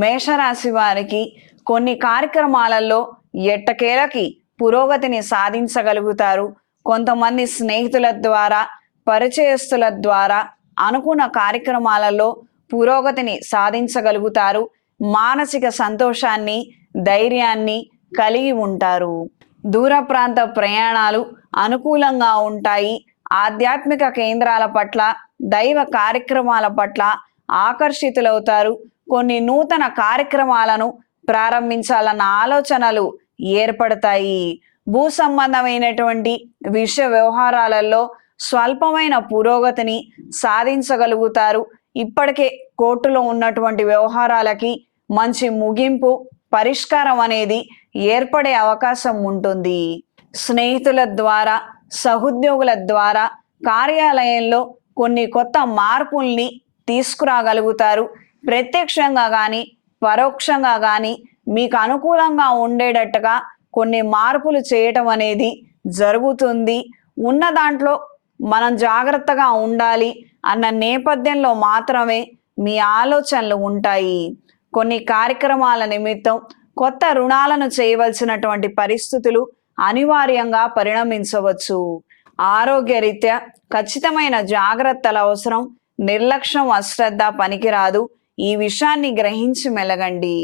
మేషరాశి వారికి కొన్ని కార్యక్రమాలలో ఎట్టకేలకి పురోగతిని సాధించగలుగుతారు. కొంతమంది స్నేహితుల ద్వారా, పరిచయస్తుల ద్వారా అనుకున్న కార్యక్రమాలలో పురోగతిని సాధించగలుగుతారు. మానసిక సంతోషాన్ని, ధైర్యాన్ని కలిగి ఉంటారు. దూర ప్రాంత ప్రయాణాలు అనుకూలంగా ఉంటాయి. ఆధ్యాత్మిక కేంద్రాల పట్ల, దైవ కార్యక్రమాల పట్ల ఆకర్షితులవుతారు. కొన్ని నూతన కార్యక్రమాలను ప్రారంభించాలన్న ఆలోచనలు ఏర్పడతాయి. భూ సంబంధమైనటువంటి విషయ వ్యవహారాలలో స్వల్పమైన పురోగతిని సాధించగలుగుతారు. ఇప్పటికే కోర్టులో ఉన్నటువంటి వ్యవహారాలకి మంచి ముగింపు, పరిష్కారం అనేది ఏర్పడే అవకాశం ఉంటుంది. స్నేహితుల ద్వారా, సహోద్యోగుల ద్వారా కార్యాలయంలో కొన్ని కొత్త మార్పుల్ని తీసుకురాగలుగుతారు. ప్రత్యక్షంగా కానీ, పరోక్షంగా కానీ మీకు అనుకూలంగా ఉండేటట్టుగా కొన్ని మార్పులు చేయటం అనేది జరుగుతుంది. ఉన్న దాంట్లో మనం జాగ్రత్తగా ఉండాలి అన్న నేపథ్యంలో మాత్రమే మీ ఆలోచనలు ఉంటాయి. కొన్ని కార్యక్రమాల నిమిత్తం కొత్త రుణాలను చేయవలసినటువంటి పరిస్థితులు అనివార్యంగా పరిణమించవచ్చు. ఆరోగ్యరీత్యా ఖచ్చితమైన జాగ్రత్తల అవసరం. నిర్లక్ష్యం, అశ్రద్ధ పనికిరాదు. ఈ విషయాన్ని గ్రహించి మెలగండి.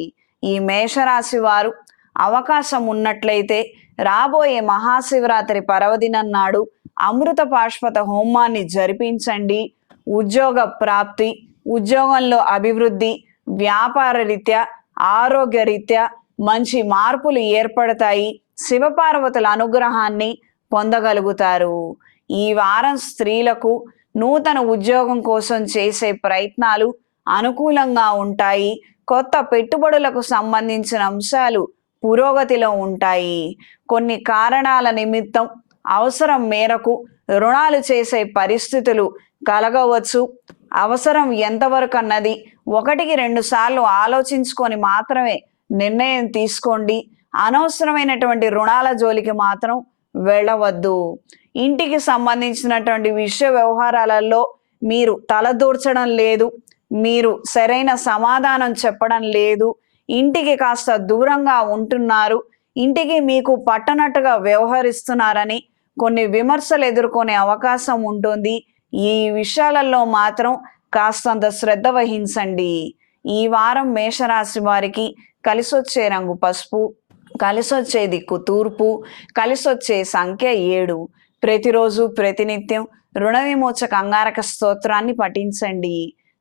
ఈ మేషరాశి వారు అవకాశం ఉన్నట్లయితే రాబోయే మహాశివరాత్రి పర్వదినం నాడు అమృత పాశుపత హోమాన్ని జరిపించండి. ఉద్యోగ ప్రాప్తి, ఉద్యోగంలో అభివృద్ధి, వ్యాపార రీత్యా, ఆరోగ్య రీత్యా మంచి మార్పులు ఏర్పడతాయి. శివపార్వతుల అనుగ్రహాన్ని పొందగలుగుతారు. ఈ వారం స్త్రీలకు నూతన ఉద్యోగం కోసం చేసే ప్రయత్నాలు అనుకూలంగా ఉంటాయి. కొత్త పెట్టుబడులకు సంబంధించిన అంశాలు పురోగతిలో ఉంటాయి. కొన్ని కారణాల నిమిత్తం అవసరం మేరకు రుణాలు చేసే పరిస్థితులు కలగవచ్చు. అవసరం ఎంతవరకు అన్నది 1-2 సార్లు ఆలోచించుకొని మాత్రమే నిర్ణయం తీసుకోండి. అనవసరమైనటువంటి రుణాల జోలికి మాత్రం వెళ్ళవద్దు. ఇంటికి సంబంధించినటువంటి విషయ వ్యవహారాలలో మీరు తలదూర్చడం లేదు, మీరు సరైన సమాధానం చెప్పడం లేదు, ఇంటికి కాస్త దూరంగా ఉంటున్నారు, ఇంటికి మీకు పట్టనట్టుగా వ్యవహరిస్తున్నారని కొన్ని విమర్శలు ఎదుర్కొనే అవకాశం ఉంటుంది. ఈ విషయాలలో మాత్రం కాస్తంత శ్రద్ధ వహించండి. ఈ వారం మేషరాశి వారికి కలిసొచ్చే రంగు పసుపు, కలిసొచ్చే దిక్కు తూర్పు, కలిసొచ్చే సంఖ్య 7. ప్రతిరోజు ప్రతినిత్యం రుణ విమోచక అంగారక స్తోత్రాన్ని పఠించండి.